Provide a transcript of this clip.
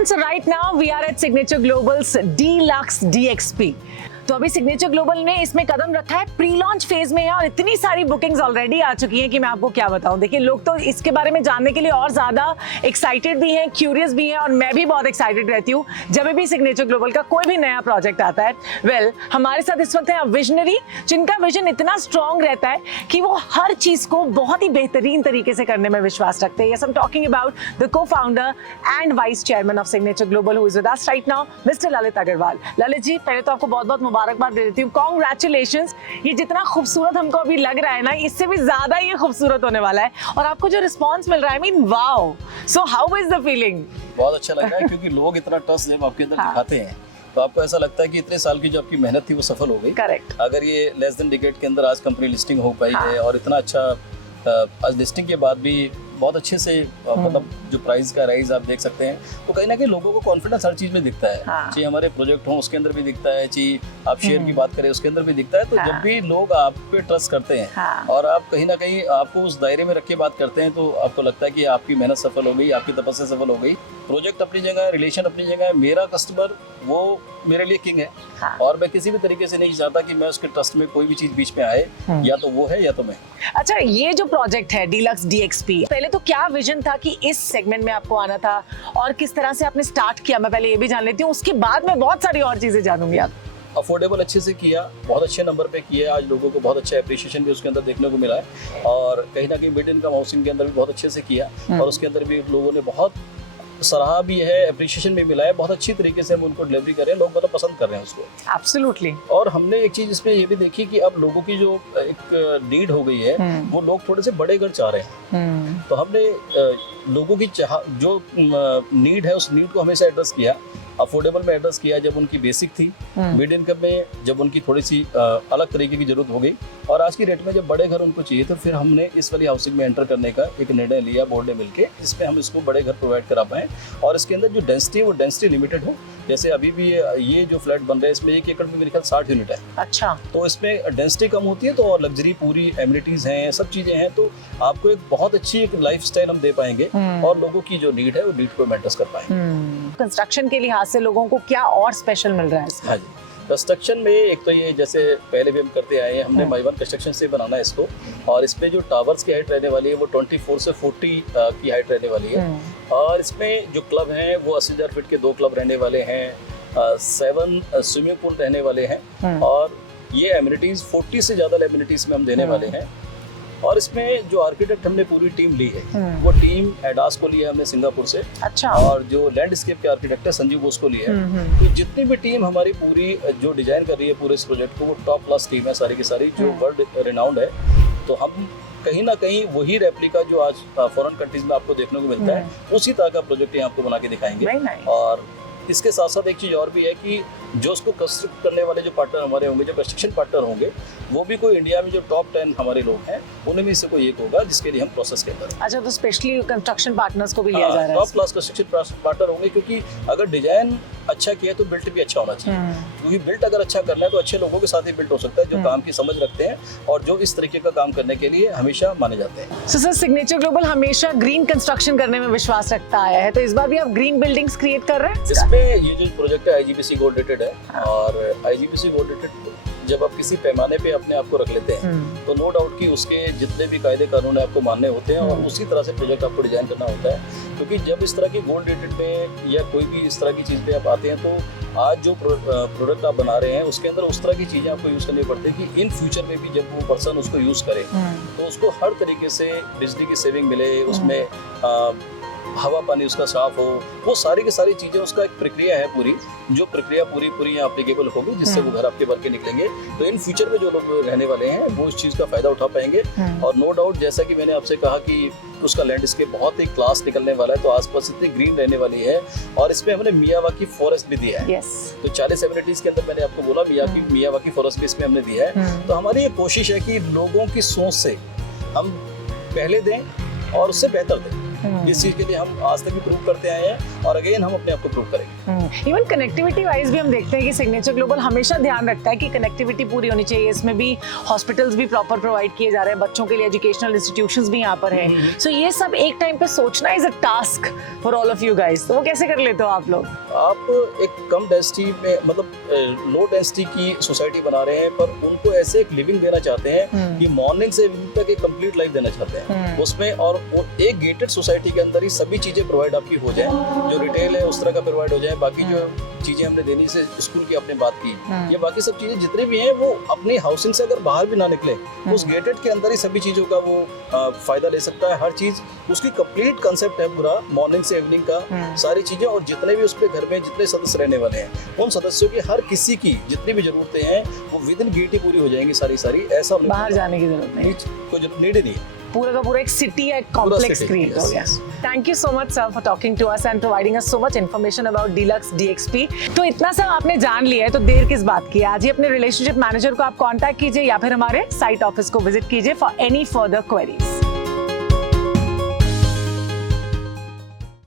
everyone, so right now we are at Signature Global's Deluxe DXP. तो अभी signature global ने इसमें कदम रखा है, प्री लॉन्च फेज में है और इतनी सारी बुकिंग्स ऑलरेडी आ चुकी हैं कि मैं आपको क्या बताऊं। देखिए, लोग तो इसके बारे में जानने के लिए और ज्यादा एक्साइटेड भी हैं, क्यूरियस भी हैं, और मैं भी बहुत एक्साइटेड रहती हूँ जब भी सिग्नेचर ग्लोबल का कोई भी नया प्रोजेक्ट आता है। वेल, हमारे साथ इस वक्त है विजनरी, जिनका विजन इतना स्ट्रॉन्ग रहता है कि वो हर चीज को बहुत ही बेहतरीन तरीके से करने में विश्वास रखते हैं। Yes, I am talking about the co-founder and vice chairman of Signature Global who is with us right now, mister Lalit Agarwal. Lalit ji, पहले तो आपको बहुत-बहुत मुबारकबाद दे देती हूँ, कांग्रेचुलेशंस। ये जितना खूबसूरत हमको अभी लग रहा है ना, इससे भी ज्यादा ये खूबसूरत होने वाला है, और आपको जो रिस्पांस मिल रहा है, I mean wow. So how is the feeling? बहुत अच्छा लग रहा है क्योंकि लोग इतना ट्रस्ट जब आपके अंदर दिखाते हैं तो आपको ऐसा लगता है कि इतने साल की जो आपकी मेहनत थी वो सफल हो गई। करेक्ट। अगर ये लेस देन डिकेड के अंदर आज कंपनी लिस्टिंग हो पाई है और इतना अच्छा आज लिस्टिंग के बाद भी बहुत अच्छे से मतलब जो प्राइस का राइज आप देख सकते हैं, तो कहीं ना कहीं लोगों को कॉन्फिडेंस हर चीज में दिखता है। चाहे हमारे प्रोजेक्ट हो उसके अंदर भी दिखता है, चाहे आप शेयर की बात करें उसके अंदर भी दिखता है। तो जब भी लोग आप पे ट्रस्ट करते हैं और आप कहीं ना कहीं आपको उस दायरे में रख के बात करते हैं, तो आपको लगता है कि आपकी मेहनत सफल हो गई, आपकी तपस्या सफल हो गई। प्रोजेक्ट अपनी जगह है, रिलेशन अपनी जगह है, मेरा कस्टमर वो मेरे लिए किंग है। और मैं किसी भी तरीके से नहीं चाहता कि मैं उसके ट्रस्ट में कोई भी चीज बीच में आए, या तो वो है या तो मैं। अच्छा, ये जो प्रोजेक्ट है डीलक्स डीएक्सपी, पहले तो क्या विजन था कि इस सेगमेंट में आपको आना था और किस तरह से आपने स्टार्ट किया? मैं पहले ये भी जान लेती हूँ, उसके बाद मैं बहुत सारी और चीजें जानूंगी। आप अफोर्डेबल अच्छे से किया, बहुत अच्छे नंबर पे किया, आज लोगों को बहुत अच्छा एप्रिशिएशन भी उसके अंदर देखने को मिला है। और कहीं ना कहीं मिड इनकम हाउसिंग के अंदर भी बहुत अच्छे से किया, और उसके अंदर भी लोगों ने बहुत सराहा भी है, एप्रिशिएशन भी मिला है। बहुत अच्छी तरीके से हम उनको डिलीवरी कर रहे हैं, लोग मतलब पसंद कर रहे हैं उसको। एब्सोल्युटली। और हमने एक चीज इसमें ये भी देखी कि अब लोगों की जो एक नीड हो गई है, वो लोग थोड़े से बड़े घर चाह रहे हैं। तो हमने लोगों की जो नीड है उस नीड को हमेशा एड्रेस किया। अफोर्डेबल में एड्रेस किया जब उनकी बेसिक थी, मिड इनकम में जब उनकी थोड़ी सी अलग तरीके की जरूरत हो गई, और आज की डेट में जब बड़े घर उनको चाहिए, तो फिर हमने इस वाली हाउसिंग में एंटर करने का एक निर्णय लिया बोर्ड ने मिलकर, जिसमें हम इसको बड़े घर प्रोवाइड करा पाएं। और इसके अंदर जो डेंसिटी है वो डेंसिटी लिमिटेड हो। जैसे अभी भी ये जो फ्लैट बन रहा है, इसमें 1 एकड़ में मेरे ख्याल 60 यूनिट है। अच्छा। तो इसमें डेंसिटी कम होती है, तो और लग्जरी पूरी एमिनिटीज हैं, सब चीजें हैं, तो आपको एक बहुत अच्छी एक लाइफस्टाइल हम दे पाएंगे और लोगों की जो नीड है वो नीड को मेंटेन कर पाएंगे। कंस्ट्रक्शन के लिहाज से लोगों को क्या और स्पेशल मिल रहा है इसमें? हाँ जी, कंस्ट्रक्शन में एक तो ये जैसे पहले भी हम करते आए हैं, हमने माइवन कंस्ट्रक्शन से बनाना है इसको, और इसमें जो टावर्स की हाइट रहने वाली है वो 24 से 40 की हाइट रहने वाली है। और इसमें जो क्लब हैं वो 80,000 फीट के 2 क्लब रहने वाले हैं, 7 स्विमिंग पूल रहने वाले हैं, और ये एमिनिटीज 40 से ज़्यादा एमिनिटीज में हम देने वाले हैं। और इसमें जो आर्किटेक्ट हमने पूरी टीम ली है, वो टीम एडास को लिया हमने सिंगापुर से। अच्छा। और जो लैंडस्केप के आर्किटेक्ट है संजीव बोस को लिया है। तो जितनी भी टीम हमारी पूरी जो डिजाइन कर रही है पूरे इस प्रोजेक्ट को, वो टॉप क्लास टीम है सारी की सारी, जो वर्ल्ड रिनाउंड है। तो हम कहीं ना कहीं वही रेप्लिका जो आज फॉरेन कंट्रीज में आपको देखने को मिलता है, उसी तरह का प्रोजेक्ट यहाँ आपको बना के दिखाएंगे। और इसके साथ साथ एक चीज़ और भी है कि जो उसको कंस्ट्रक्ट करने वाले जो पार्टनर हमारे होंगे, जो कंस्ट्रक्शन पार्टनर होंगे, वो भी कोई इंडिया में जो टॉप 10 हमारे लोग हैं, उनमें में से कोई एक होगा जिसके लिए हम प्रोसेस कर रहे हैं। अच्छा, तो स्पेशली कंस्ट्रक्शन पार्टनर्स को भी लिया जा रहा है? टॉप क्लास कंस्ट्रक्शन पार्टनर होंगे, क्योंकि अगर डिजाइन अच्छा किया तो बिल्ट भी अच्छा होना चाहिए। क्योंकि बिल्ट अगर अच्छा करना है तो अच्छे लोगों के साथ ही बिल्ट हो सकता है, जो काम की समझ रखते हैं और जो इस तरीके का काम करने के लिए हमेशा माने जाते हैं। सर, सिग्नेचर ग्लोबल हमेशा ग्रीन कंस्ट्रक्शन करने में विश्वास रखता आया है, तो इस बार भी आप ग्रीन बिल्डिंग्स क्रिएट कर रहे हैं? इसमें ये जो प्रोजेक्ट है IGBC गोल्ड रेटेड है, और IGBC गोल्ड रेटेड जब आप किसी पैमाने पे अपने आप को रख लेते हैं, तो नो डाउट कि उसके जितने भी कायदे कानून है आपको मानने होते हैं, और उसी तरह से प्रोजेक्ट आपको डिजाइन करना होता है। क्योंकि जब इस तरह की गोल्ड रेटेड में या कोई भी इस तरह की चीज़ पे आप आते हैं, तो आज जो प्रोडक्ट आप बना रहे हैं उसके अंदर उस तरह की चीज़ें आपको यूज़ करनी पड़ती है कि इन फ्यूचर में भी जब वो पर्सन उसको यूज़ करे, तो उसको हर तरीके से बिजली की सेविंग मिले, उसमें हवा पानी उसका साफ हो, वो सारी की सारी चीजें, उसका एक प्रक्रिया है पूरी, जो प्रक्रिया पूरी यहाँ एप्लीकेबल होगी, जिससे वो घर आपके भर के निकलेंगे। तो इन फ्यूचर में जो लोग रहने वाले हैं वो इस चीज का फायदा उठा पाएंगे। और नो डाउट, जैसा कि मैंने आपसे कहा कि उसका लैंडस्केप बहुत ही क्लास निकलने वाला है, तो आसपास इतनी ग्रीन रहने वाली है। और इसमें हमने मियावाकी फॉरेस्ट भी दिया है। तो 40 एमिनिटीज के अंदर मैंने आपको बोला मियावाकी फॉरेस्ट भी इसमें हमने दिया है। तो हमारी ये कोशिश है कि लोगों की सोच से हम पहले दें और उससे बेहतर दें। इस चीज के लिए हम आज तक भी प्रूव करते आए हैं और अगेन हम अपने आप को प्रूव करेंगे। इवन कनेक्टिविटी वाइज भी हम देखते हैं कि सिग्नेचर ग्लोबल हमेशा ध्यान रखता है कि कनेक्टिविटी पूरी होनी चाहिए। इसमें भी हॉस्पिटल्स भी प्रॉपर प्रोवाइड किए जा रहे हैं, बच्चों के लिए एजुकेशनल इंस्टीट्यूशंस भी यहाँ पर है। सो ये सब एक टाइम पे सोचना is a task for all of you guys. तो वो कैसे कर लेते हो आप लोग? आप एक कम डेंसिटी में मतलब लो डेंसिटी की सोसाइटी बना रहे हैं, पर उनको ऐसे एक लिविंग देना चाहते हैं कि मॉर्निंग से इवनिंग तक एक कंप्लीट लाइफ देना चाहते हैं उसमें। और वो एक गेटेड सोसाइटी के अंदर ही सभी चीजें प्रोवाइड आपकी हो जाए, जो रिटेल है उस तरह का प्रोवाइड हो जाए, बाकी जो चीजें हमने देनी से स्कूल की आपने बात की, ये बाकी सब चीजें जितनी भी हैं वो अपनी हाउसिंग से अगर बाहर भी ना निकले उस गेटेड के अंदर ही सभी चीजों का वो फायदा ले सकता है। हर चीज उसकी कंप्लीट कंसेप्ट है पूरा मॉर्निंग से इवनिंग का, सारी चीजें। और जितने भी उस पे घर में जितने सदस्य रहने वाले हैं उन सदस्यों की हर किसी की जितनी भी जरूरतें हैं वो विद इन गेट ही पूरी हो जाएंगी सारी। ऐसा बाहर जाने की जरूरत नहीं, कोई नीड ही नहीं है। पूरा का पूरा एक सिटी या एक कॉम्प्लेक्स क्रिएट हो गया। Thank you so much sir for talking to us and providing us so much information about Deluxe DXP। तो इतना सब आपने जान लिया है तो देर किस बात की है, आज ही अपने रिलेशनशिप मैनेजर को आप कांटेक्ट कीजिए या फिर हमारे साइट ऑफिस को विजिट कीजिए फॉर एनी फर्दर क्वेरीज।